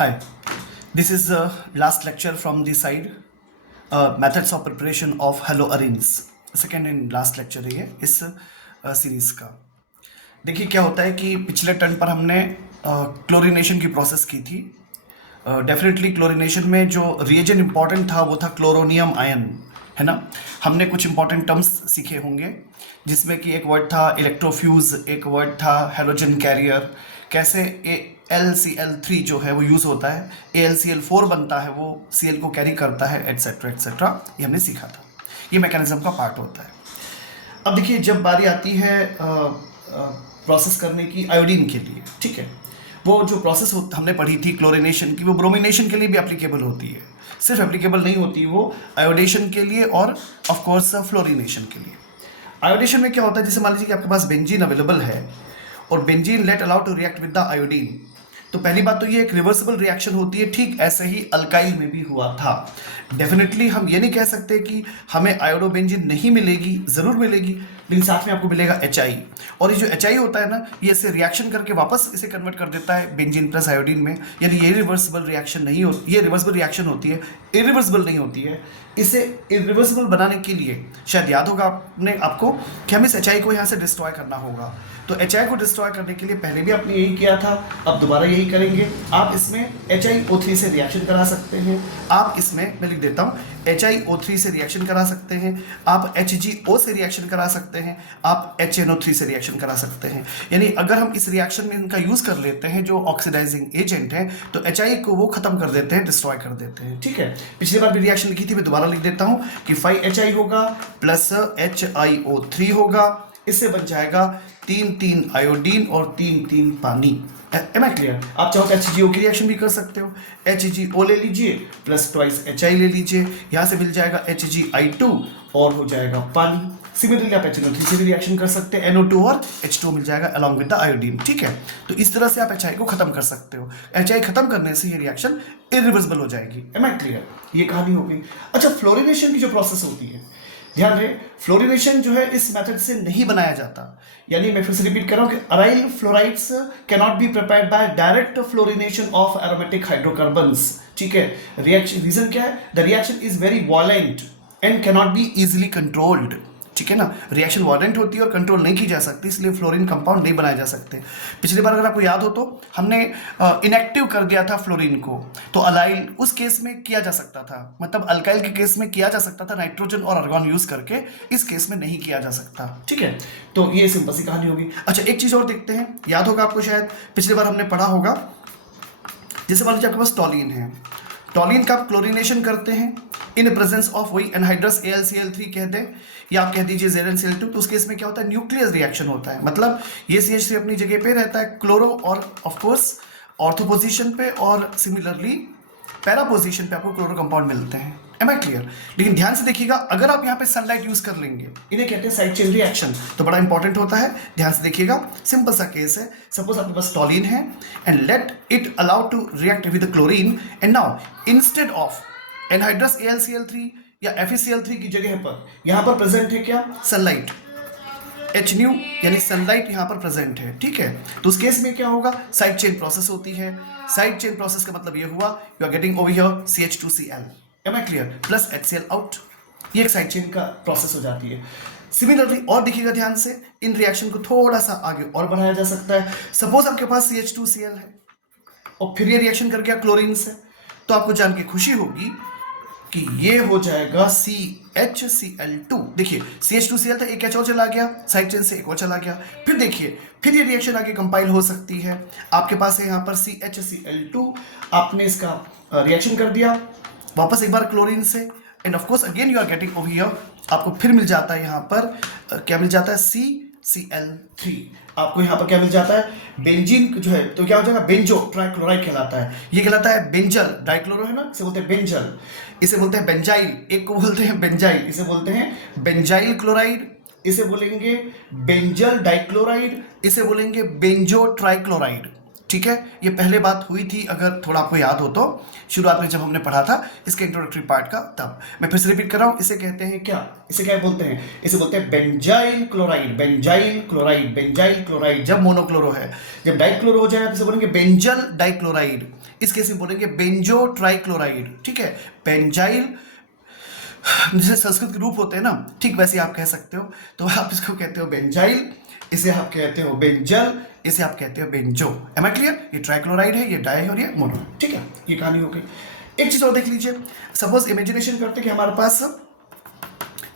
Hi, this is the last lecture from the side, methods of preparation of haloarenes. Second and last lecture है ये इस series का। देखिए क्या होता है कि पिछले टर्न पर हमने क्लोरीनेशन की प्रोसेस की थी। डेफिनेटली क्लोरीनेशन में जो रिएजेंट इंपॉर्टेंट था वो था क्लोरोनियम आयन, है ना। हमने कुछ इंपॉर्टेंट टर्म्स सीखे होंगे जिसमें कि एक वर्ड था इलेक्ट्रोफ्यूज, एक वर्ड था हेलोजन कैरियर, कैसे AlCl3 जो है वो यूज़ होता है, AlCl4 बनता है, वो Cl को कैरी करता है, एट्सेट्रा एट्सेट्रा। ये हमने सीखा था, ये मैकेनिज्म का पार्ट होता है। अब देखिए जब बारी आती है प्रोसेस करने की आयोडीन के लिए, ठीक है, वो जो प्रोसेस हमने पढ़ी थी क्लोरिनेशन की, वो ब्रोमिनेशन के लिए भी एप्लीकेबल होती है। सिर्फ एप्लीकेबल नहीं होती, वो आयोडेशन के लिए और ऑफ कोर्स फ्लोरिनेशन के लिए। आयोडेशन में क्या होता है, जैसे मान लीजिए कि आपके पास बेंजीन अवेलेबल है और benzene let allow to react with the iodine, तो पहली बात तो ये एक रिवर्सिबल रिएक्शन होती है। ठीक ऐसे ही अल्काइल में भी हुआ था। डेफिनेटली हम ये नहीं कह सकते कि हमें आयोडोबेंजीन नहीं मिलेगी, ज़रूर मिलेगी, लेकिन साथ में आपको मिलेगा HI। और ये जो HI होता है ना, ये इसे रिएक्शन करके वापस इसे कन्वर्ट कर देता है बेंजीन प्लस आयोडीन में। यानी ये रिवर्सिबल रिएक्शन नहीं होती, ये रिवर्सिबल रिएक्शन होती है, इरिवर्सिबल नहीं होती है। इसे इरिवर्सिबल बनाने के लिए शायद याद होगा आपको कि हमें इस HI को यहाँ से डिस्ट्रॉय करना होगा। तो HI को डिस्ट्रॉय करने के लिए पहले भी आपने यही किया था, अब दोबारा यही करेंगे। आप इसमें HiO3 से रिएक्शन करा सकते हैं, आप इसमें मैं लिख देता हूँ HiO3 से रिएक्शन करा सकते हैं, आप HgO से रिएक्शन करा सकते हैं, आप HNO3 से रिएक्शन करा सकते हैं। यानी अगर हम इस रिएक्शन में इनका यूज़ कर लेते हैं जो ऑक्सीडाइजिंग एजेंट है, तो HI को वो ख़त्म कर देते हैं, डिस्ट्रॉय कर देते हैं, ठीक है। पिछली बार भी रिएक्शन लिखी थी, मैं दोबारा लिख देता हूँ कि 5HI होगा प्लस HiO3 होगा, इससे बन जाएगा 3 आयोडीन और 3 पानी। Am I clear? आप चाहो तो HgO की रिएक्शन भी कर सकते हो, HgO ले लीजिए प्लस ट्वाइस HI ले लीजिए, यहाँ से मिल जाएगा HgI2 और हो जाएगा पानी। सिमिलरली आप HNO3 से भी रिएक्शन कर सकते हैं, NO2 और H2 मिल जाएगा अलॉन्ग विद द आयोडीन, ठीक है। तो इस तरह से आप HI को खत्म कर सकते हो। HI खत्म करने से ये रिएक्शन इरिवर्सिबल हो जाएगी। Am I clear? ये कहानी हो गई। अच्छा, फ्लोरिनेशन की जो प्रोसेस होती है, ध्यान रहे, फ्लोरिनेशन जो है इस मेथड से नहीं बनाया जाता। यानी मैं फिर से रिपीट कर रहा हूं कि aryl fluorides cannot be prepared by direct fluorination of aromatic hydrocarbons, ठीक है। रिएक्शन, रीजन क्या है? The reaction is very वॉलेंट and cannot be easily controlled, ठीक है ना। रिएक्शन वॉलेंट होती है और कंट्रोल नहीं की जा सकती, इसलिए फ्लोरीन कंपाउंड नहीं बनाए जा सकते। पिछली बार अगर आपको याद हो तो हमने इनएक्टिव कर दिया था फ्लोरीन को, तो अलाइल उस केस में किया जा सकता था, मतलब अल्काइल के केस में किया जा सकता था नाइट्रोजन और आर्गन यूज करके, इस केस में नहीं किया जा सकता, ठीक है। तो ये सिंपल सी कहानी होगी। अच्छा, एक चीज और देखते हैं, याद होगा आपको, शायद पिछली बार हमने पढ़ा होगा, जैसे मान लीजिए आपके पास टॉलिन है, टॉलिन का आप क्लोरिनेशन करते हैं इन प्रेजेंस ऑफ वही एनहाइड्रस AlCl3 कह दें, या आप कह दीजिए ZnCl2, तो उस केस में क्या होता है? न्यूक्लियस रिएक्शन होता है। मतलब ये CH3 अपनी जगह पे रहता है, क्लोरो और ऑफ कोर्स ऑर्थो पोजीशन पे, और सिमिलरली पैरा पोजीशन पे आपको क्लोरो कंपाउंड मिलते हैं। Am I clear? लेकिन ध्यान से देखिएगा, अगर आप यहाँ पे सनलाइट यूज कर लेंगे, इन्हें कहते हैं साइड चेन रिएक्शन, तो बड़ा इंपॉर्टेंट होता है। ध्यान से देखिएगा, सिंपल सा केस है। सपोज आपके पास टॉलिन है and let it allow to react with chlorine, and now instead of anhydrous AlCl3 या FeCl3 की जगह पर यहाँ पर प्रेजेंट है क्या? सनलाइट, Hν, यानी सनलाइट यहाँ पर प्रेजेंट है, ठीक है। तो उस केस में क्या होगा? साइड चेन प्रोसेस होती है। साइड चेन प्रोसेस का मतलब ये हुआ, you are getting over here CH2Cl, am I clear, plus HCl out. ये एक साइड चेन का प्रोसेस हो जाती है। सिमिलरली और देखिएगा ध्यान से, इन रिएक्शन को थोड़ा सा आगे और बढ़ाया जा सकता है। सपोज आपके पास CH2Cl है और फिर ये रिएक्शन कर गया क्लोरीन से, तो आपको जान के खुशी होगी कि ये हो जाएगा CHCl2। देखिए CH2Cl था, एक H और चला गया, साइड चेन से एक और चला गया। फिर देखिए, फिर ये रिएक्शन आगे कंपाइल हो सकती है। आपके पास है यहाँ पर CHCl2, आपने इसका रिएक्शन कर दिया वापस एक बार क्लोरीन से, and of course again you are getting over here, आपको फिर मिल जाता है यहाँ पर क्या मिल जाता है? CCl3। आपको यहाँ पर क्या मिल जाता है? बेंजीन जो है, तो क्या हो जाएगा? बेंजो ट्राइक्लोराइड कहलाता है। ये कहलाता है बेंजल, डाइक्लोरो है ना, इसे बोलते हैं बेंजल, इसे बोलते हैं बेंजाइल, एक को बोलते हैं बेंजाइल, इसे बोलते हैं बेंजाइल क्लोराइड, इसे बोलेंगे बेंजल डाइक्लोराइड, इसे बोलेंगे बेंजो ट्राइक्लोराइड, ठीक है, ये पहले बात हुई थी, अगर थोड़ा आपको याद हो तो, शुरुआत में जब हमने पढ़ा था इसके इंट्रोडक्टरी पार्ट का, तब। मैं फिर से रिपीट कर रहा हूँ, इसे कहते हैं क्या, इसे क्या बोलते हैं, इसे बोलते हैं benzyl chloride, benzyl chloride, benzyl chloride जब मोनोक्लोरो है। जब डाइक्लोरो हो जाए तो इसे बोलेंगे बेंजल डाइक्लोराइड, इस केस में बोलेंगे बेंजो ट्राइक्लोराइड, ठीक है। बेंजाइल जैसे संस्कृत के रूप होते हैं ना, ठीक वैसे आप कह सकते हो। तो आप इसको कहते हो बेंजाइल, इसे आप कहते हो बेंजल, इसे आप कहते हो बेंजो। Am I clear? ये ट्राइक्लोराइड है, ये डाई और ये मोनो, ठीक है, ये कहानी हो गई। एक चीज और देख लीजिए, सपोज इमेजिनेशन करते कि हमारे पास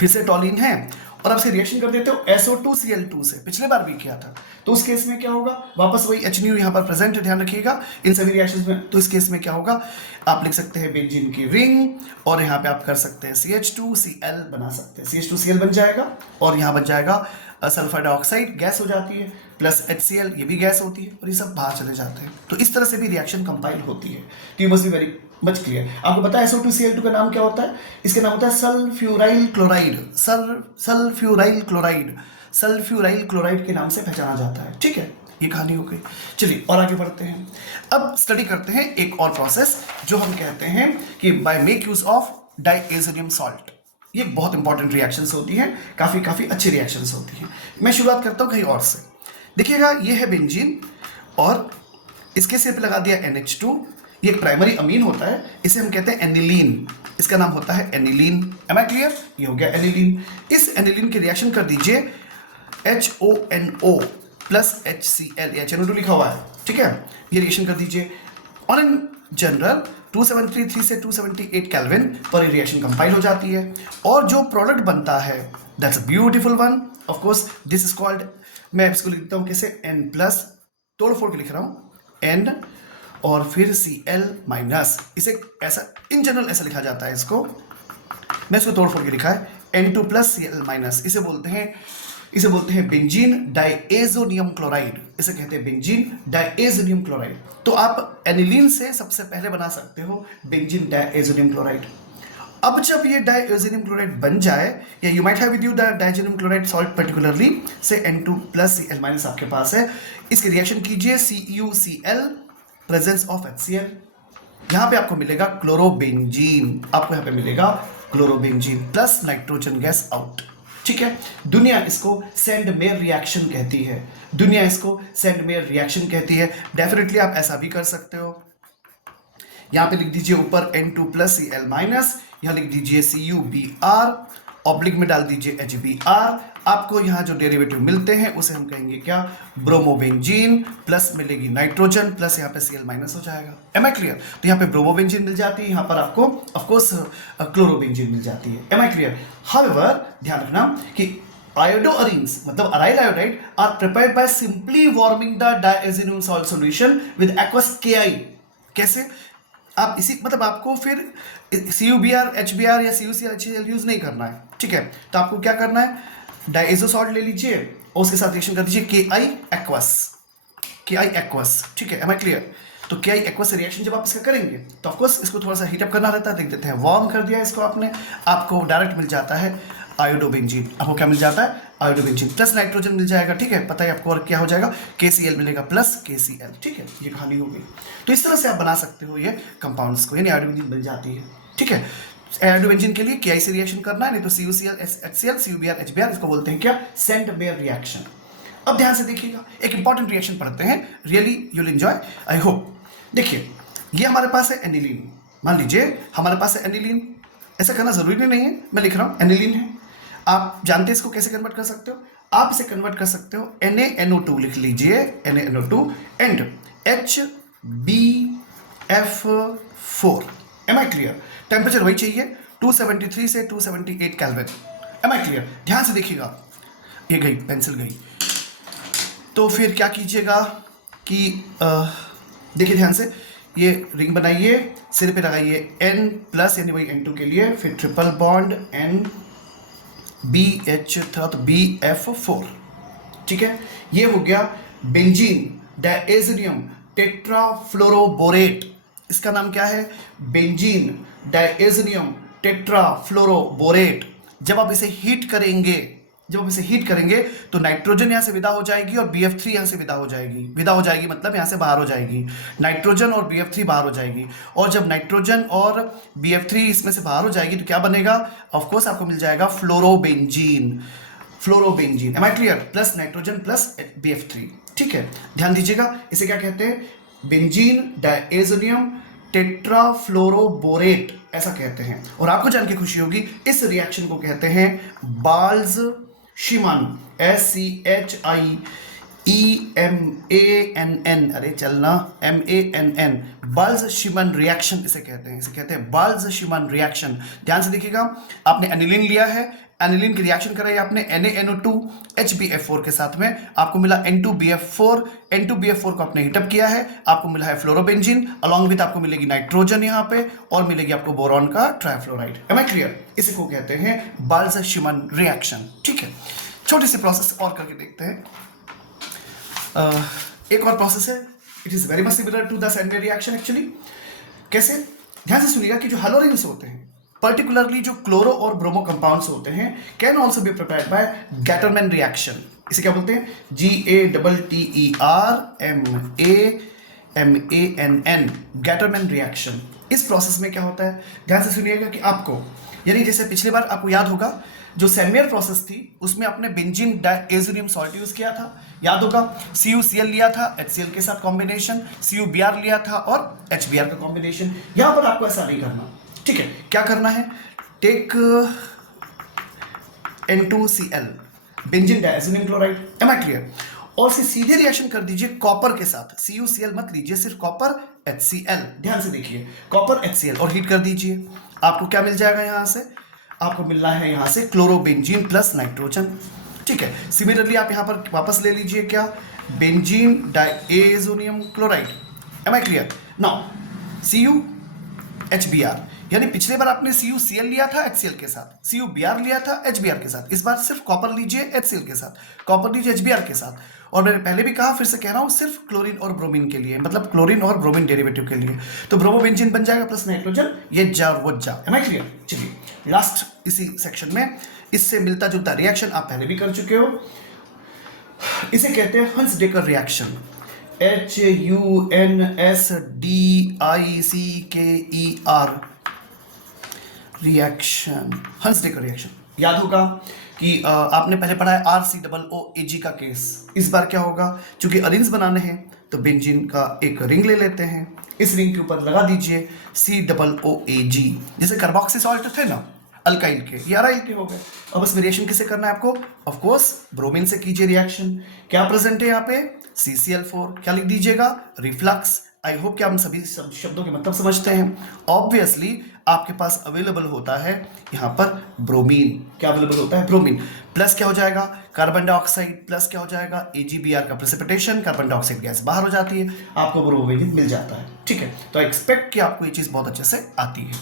फिर से टॉलिन है और आप इसे रिएक्शन कर देते हो SO2Cl2 से, पिछले बार भी किया था। तो उस केस में क्या होगा, वापस वही HNU यहाँ पर प्रेजेंट है, ध्यान रखिएगा इन सभी रिएक्शंस में। तो इस केस में क्या होगा, आप लिख सकते हैं बेंजीन की रिंग, और यहाँ पे आप कर सकते हैं CH2Cl बना सकते हैं, CH2Cl बन जाएगा, और यहाँ बन जाएगा सल्फर डाइऑक्साइड, गैस हो जाती है, प्लस HCl, ये भी गैस होती है, और ये सब बाहर चले जाते हैं। तो इस तरह से भी रिएक्शन कंपाइल होती है। तो you must be very much clear. आपको पता है SO2Cl2 का नाम क्या होता है? इसका नाम होता है sulphuryl chloride, sulphuryl chloride, sulphuryl chloride के नाम से पहचाना जाता है, ठीक है। ये कहानी हो गई। चलिए और आगे बढ़ते हैं, अब स्टडी करते हैं एक और प्रोसेस जो हम कहते हैं कि by make use of diazonium salt. ये बहुत इंपॉर्टेंट रिएक्शंस होती हैं, काफ़ी अच्छी रिएक्शंस होती हैं। मैं शुरुआत करता हूँ कहीं और से। देखिएगा, ये है बेंजीन और इसके सिर पे लगा दिया NH2। ये एक प्राइमरी अमीन होता है, इसे हम कहते हैं एनिलीन, इसका नाम होता है एनिलीन। M I clear? ये हो गया एनिलीन। इस एनिलीन की रिएक्शन कर दीजिए HONO प्लस HCl, HNO2 लिखा हुआ है, ठीक है। ये रिएक्शन कर दीजिए। ऑन एन जनरल 2733 से 278 केल्विन पर ये रिएक्शन कंपाइल हो जाती है, और जो प्रोडक्ट बनता है that's a beautiful one. Of course this is called, मैं इसको लिखता हूँ कैसे, N प्लस, तोड़ फोड़ के लिख रहा हूँ, N और फिर Cl माइनस, इसे ऐसा इन जनरल ऐसा लिखा जाता है, इसको मैं इसको तोड़ फोड़ के लिखा है N2 प्लस Cl माइनस। इसे बोलते हैं बेंजीन डाइएजोनियम क्लोराइड, इसे कहते हैं बेंजीन डाइएजोनियम क्लोराइड। तो आप एनिलीन से सबसे पहले बना सकते हो बेंजीन डाइएजोनियम क्लोराइड। अब जब ये डाइएजोनियम क्लोराइड बन जाए, या you might have with you the diazonium chloride salt particularly से N2 प्लस Cl माइनस आपके पास है, इसकी रिएक्शन कीजिए CuCl प्रेजेंस ऑफ HCl, यहाँ पे आपको मिलेगा क्लोरोबेंजीन, आपको यहाँ पे मिलेगा chlorobenzene plus nitrogen gas out, ठीक है। दुनिया इसको सेंड मेयर रिएक्शन कहती है, दुनिया इसको सेंड मेयर रिएक्शन कहती है। डेफिनेटली आप ऐसा भी कर सकते हो, यहाँ पे लिख दीजिए ऊपर N2 प्लस Cl माइनस, यहाँ लिख दीजिए CuBr, ऑब्लिक में डाल दीजिए HBr। आपको यहाँ जो डेरिवेटिव मिलते हैं उसे हम कहेंगे क्या, ब्रोमोबेंजीन, प्लस मिलेगी नाइट्रोजन, प्लस यहाँ पे Cl माइनस हो जाएगा। Am I clear? तो यहाँ पे ब्रोमोबेंजीन मिल जाती है, यहाँ पर आपको ऑफकोर्स क्लोरोबेंजीन मिल जाती है। Am I clear? हाउएवर ध्यान रखना कि आयोडोअरीन्स मतलब aryl iodide are prepared by simply warming the diazonium salt solution with aqueous Ki। कैसे? आप इसी मतलब आपको फिर CuBr, HBr या CuCl, HCl यूज नहीं करना है, ठीक है। तो आपको क्या करना है, डाइएजो सॉल्ट ले लीजिए और उसके साथ रिएक्शन कर दीजिए Ki एक्वस, ठीक है। Am I clear? तो Ki एक्वस से रिएक्शन जब आप इसका करेंगे तो ऑफकोर्स इसको थोड़ा सा हीटअप करना रहता है, देख देते हैं, वार्म कर दिया इसको आपने, आपको डायरेक्ट मिल जाता है आयोडोबेंजीन। आपको क्या मिल जाता है, आयोडोबेंजीन प्लस नाइट्रोजन मिल जाएगा, ठीक है। पता है आपको, और क्या हो जाएगा, KCl मिलेगा प्लस KCl, ठीक है। ये कहानी हो गई। तो इस तरह से आप बना सकते हो ये कंपाउंड्स को, यानी आयोडोबेंजीन मिल जाती है, ठीक है। आयोडोबेंजीन के लिए Ki से रिएक्शन करना है, नहीं तो CuCl, HCl, CuBr, HBr, इसको बोलते हैं क्या, सेंट मेयर रिएक्शन। अब ध्यान से देखिएगा, एक इंपॉर्टेंट रिएक्शन पढ़ते हैं, really you will enjoy, I hope. देखिए, ये हमारे पास है एनिलीन, मान लीजिए हमारे पास है एनिलीन, ऐसा करना जरूरी नहीं है, मैं लिख रहा हूँ एनिलीन है। आप जानते हैं इसको कैसे कन्वर्ट कर सकते हो, आप इसे कन्वर्ट कर सकते हो NaNO2 लिख लीजिए, NaNO2 and HbF4। Am I clear? Temperature वही चाहिए 273 से 278 केल्विन। M I clear? ध्यान से देखिएगा, ये गई पेंसिल गई। तो फिर क्या कीजिएगा कि देखिए ध्यान से, ये रिंग बनाइए, सिर पे लगाइए N प्लस यानी वही N2 के लिए, फिर ट्रिपल बॉन्ड NBH था तो BF4, ठीक है। ये हो गया बेंजीन डाइएजोनियम टेट्राफ्लोरोबोरेट, इसका नाम क्या है, बेंजीन डाइएजोनियम टेट्राफ्लोरोबोरेट। जब आप इसे हीट करेंगे जब हम इसे हीट करेंगे तो नाइट्रोजन यहाँ से विदा हो जाएगी और BF3 यहाँ से विदा हो जाएगी मतलब यहाँ से बाहर हो जाएगी, नाइट्रोजन और BF3 बाहर हो जाएगी। और जब नाइट्रोजन और BF3 इसमें से बाहर हो जाएगी तो क्या बनेगा, ऑफ कोर्स आपको मिल जाएगा fluorobenzene. Am I clear, plus nitrogen plus BF3। ठीक है, ध्यान दीजिएगा, इसे क्या कहते हैं, बेंजीन डायएजोनियम टेट्राफ्लोरोबोरेट ऐसा कहते हैं। और आपको जान के खुशी होगी, इस रिएक्शन को कहते हैं बाल्ज-शिमन, SCHIEMANN, अरे चलना, MANN, बाल्ज-शिमन रिएक्शन इसे कहते हैं, बाल्ज-शिमन रिएक्शन। ध्यान से देखिएगा, आपने एनिलीन लिया है, एनिलीन की रिएक्शन कराई आपने NaNO2 HbF4 के साथ में, आपको मिला N2BF4, N2BF4 को आपने हीटअप किया है, आपको मिला है फ्लोरोबेंजीन, अलॉन्ग विद आपको मिलेगी नाइट्रोजन यहाँ पे, और मिलेगी आपको बोरॉन का ट्राइफ्लोराइड। एम आई क्लियर, इसी को कहते हैं बाल्ज-शिमन रिएक्शन। ठीक है, छोटी सी प्रोसेस और करके देखते हैं। एक और प्रोसेस है, it is very much similar to the sandwich reaction actually. कैसे, ध्यान से सुनिएगा कि जो हेलोरिन्स होते हैं, पर्टिकुलरली जो क्लोरो और ब्रोमो कंपाउंड्स होते हैं, can also be prepared by Gattermann reaction. इसे क्या बोलते हैं, GATTERMANN, गैटरमैन रिएक्शन। इस प्रोसेस में क्या होता है, ध्यान से सुनिएगा कि आपको, यानी जैसे पिछली बार आपको याद होगा जो सैम्युअल प्रोसेस थी उसमें आपने बेंजीन डायएजोनियम सॉल्ट यूज किया था, याद होगा, CuCl लिया था HCl के साथ कॉम्बिनेशन, CuBr लिया था और HBr का कॉम्बिनेशन। यहां पर आपको ऐसा नहीं करना। ठीक है, क्या करना है, take N2Cl, benzene diazonium chloride, am I clear, और से सीधे रिएक्शन कर दीजिए कॉपर के साथ, CuCl मत लीजिए, सिर्फ कॉपर HCl। ध्यान से देखिए, कॉपर HCl, और हीट कर दीजिए, आपको क्या मिल जाएगा, यहां से आपको मिलना है यहां से क्लोरोबेंजीन प्लस नाइट्रोजन। ठीक है, सिमिलरली आप यहां पर वापस ले लीजिए क्या, benzene diazonium chloride, am I clear. Now CuHBr, यानी पिछले बार आपने CuCl लिया था HCl के साथ, CuBr लिया था HBr के साथ, इस बार सिर्फ कॉपर लीजिए HCl के साथ, कॉपर लीजिए HBr के साथ। और मैंने पहले भी कहा, फिर से कह रहा हूं, सिर्फ क्लोरीन और ब्रोमीन के लिए, मतलब क्लोरीन और ब्रोमीन डेरिवेटिव के लिए। तो ब्रोमोबेंजीन बन जाएगा प्लस नाइट्रोजन, ये जा वो जा, एम आई क्लियर। चलिए लास्ट इसी सेक्शन में इससे मिलता जुलता रिएक्शन आप पहले भी कर चुके हो, इसे कहते हैं हंस-डेकर रिएक्शन, HUNSDICKER रिएक्शन, हंस-डेकर रिएक्शन। याद होगा कि आपने पहले पढ़ा है RCOOAG का केस। इस बार क्या होगा, चूंकि अरिन्स बनाने हैं तो बेंजीन का एक रिंग ले लेते हैं, इस रिंग के ऊपर लगा दीजिए COOAG, जैसे कार्बोक्सी सॉल्ट थे ना अल्काइल के, ये अराइल के हो गए। अब इस रिएक्शन किसे करना है आपको, ऑफ कोर्स ब्रोमीन से कीजिए रिएक्शन। क्या प्रेजेंट है यहाँ पे, CCl4, क्या लिख दीजिएगा, रिफ्लक्स। आई होप कि आप सभी शब्दों के मतलब समझते हैं। ऑब्वियसली आपके पास अवेलेबल होता है यहाँ पर ब्रोमीन, क्या अवेलेबल होता है, ब्रोमीन, प्लस क्या हो जाएगा, कार्बन डाइऑक्साइड, प्लस क्या हो जाएगा, AgBr का प्रेसिपिटेशन, कार्बन डाइऑक्साइड गैस बाहर हो जाती है, आपको ब्रोमोबेंजीन मिल जाता है। ठीक है, तो एक्सपेक्ट कि आपको ये चीज़ बहुत अच्छे से आती है।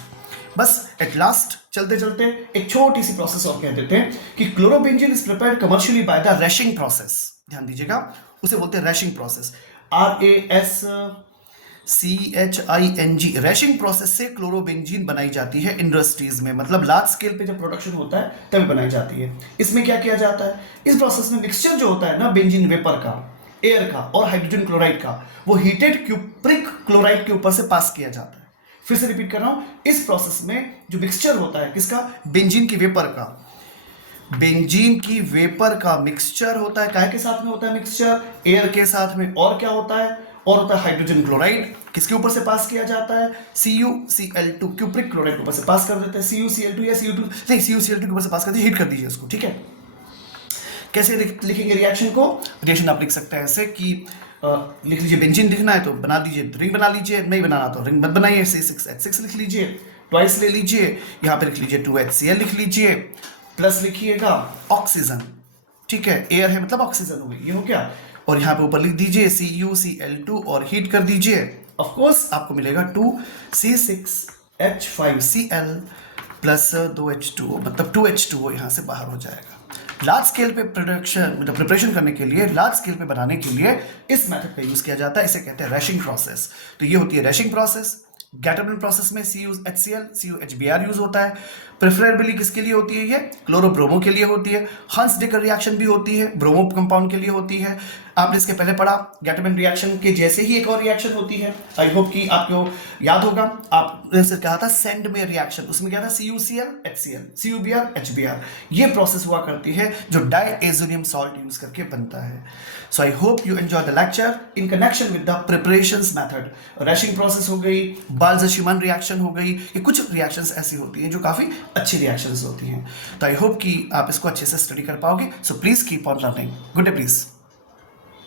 बस एट लास्ट चलते चलते एक छोटी सी प्रोसेस और कह देते हैं कि chlorobenzene is prepared commercially by the Raschig process. ध्यान दीजिएगा, उसे बोलते हैं Raschig process, RASCHING। Raschig process से क्लोरोबेंजीन बनाई जाती है इंडस्ट्रीज में, मतलब लार्ज स्केल पे जब प्रोडक्शन होता है तभी बनाई जाती है। इसमें क्या किया जाता है, इस प्रोसेस में मिक्सचर जो होता है ना बेंजीन वेपर का, एयर का और हाइड्रोजन क्लोराइड का, वो हीटेड क्यूप्रिक क्लोराइड के ऊपर से पास किया जाता है। फिर से रिपीट कर रहा हूं, इस प्रोसेस में जो मिक्सचर होता है किसका, बेंजीन की वेपर का, बेंजीन की वेपर का मिक्सचर होता है, काहे के साथ में होता है मिक्सचर, एयर के साथ में, और क्या होता है, और होता है हाइड्रोजन क्लोराइड, किसके ऊपर से पास किया जाता है, CuCl2, क्यूप्रिक क्लोराइड के ऊपर से पास कर देते हैं, CuCl2 या CO2 नहीं, CuCl2 के ऊपर से पास कर दीजिए, हीट कर दीजिए उसको। ठीक है, कैसे लिखेंगे रिएक्शन को, रिएक्शन आप लिख सकते हैं ऐसे कि लिख लीजिए, बेंजीन लिखना है तो बना दीजिए, रिंग बना लीजिए, नहीं बनाना तो रिंग मत बनाइए, C6H6 लिख लीजिए, ट्वाइस ले लीजिए, यहाँ पे लिख लीजिए 2HCl लिख लीजिए, प्लस लिखिएगा ऑक्सीजन। ठीक है, एयर है मतलब ऑक्सीजन हो गई, ये हो गया, और यहाँ पे ऊपर लिख दीजिए CuCl2 और हीट कर दीजिए, ऑफ कोर्स आपको मिलेगा 2C6H5Cl प्लस 2H2O, मतलब 2H2O यहाँ से बाहर हो जाएगा। लार्ज स्केल पे प्रोडक्शन मतलब प्रिपरेशन करने के लिए, लार्ज स्केल पे बनाने के लिए इस मेथड का यूज किया जाता है, इसे कहते हैं रैशिंग प्रोसेस। तो ये होती है रैशिंग प्रोसेस। गैटरमेंट प्रोसेस में CuHCl CuHBr यूज होता है। प्रेफरेबली किसके लिए होती है ये? क्लोरोब्रोमो के लिए होती है। हंस डेकर रिएक्शन भी होती है, ब्रोमो कंपाउंड के लिए होती है। आपने इसके पहले पढ़ा, गैटरमेंट रिएक्शन के जैसे ही एक और रिएक्शन होती है, आई होप कि आपको याद होगा। आपने से कहा था सेंड में रिएक्शन, उसमें क्या था? CuCl HCl CuBr HBr। ये प्रोसेस हुआ करती है जो डाइएजोनियम सॉल्ट यूज करके बनता है। So I hope you enjoy the lecture in connection with the preparations method. Raschig process हो गई, बाल्ज़-शीमान रिएक्शन हो गई, ये कुछ रिएक्शंस ऐसी होती हैं जो काफ़ी अच्छी रिएक्शंस होती हैं। तो आई होप कि आप इसको अच्छे से स्टडी कर पाओगे। So please keep on learning. Good day please.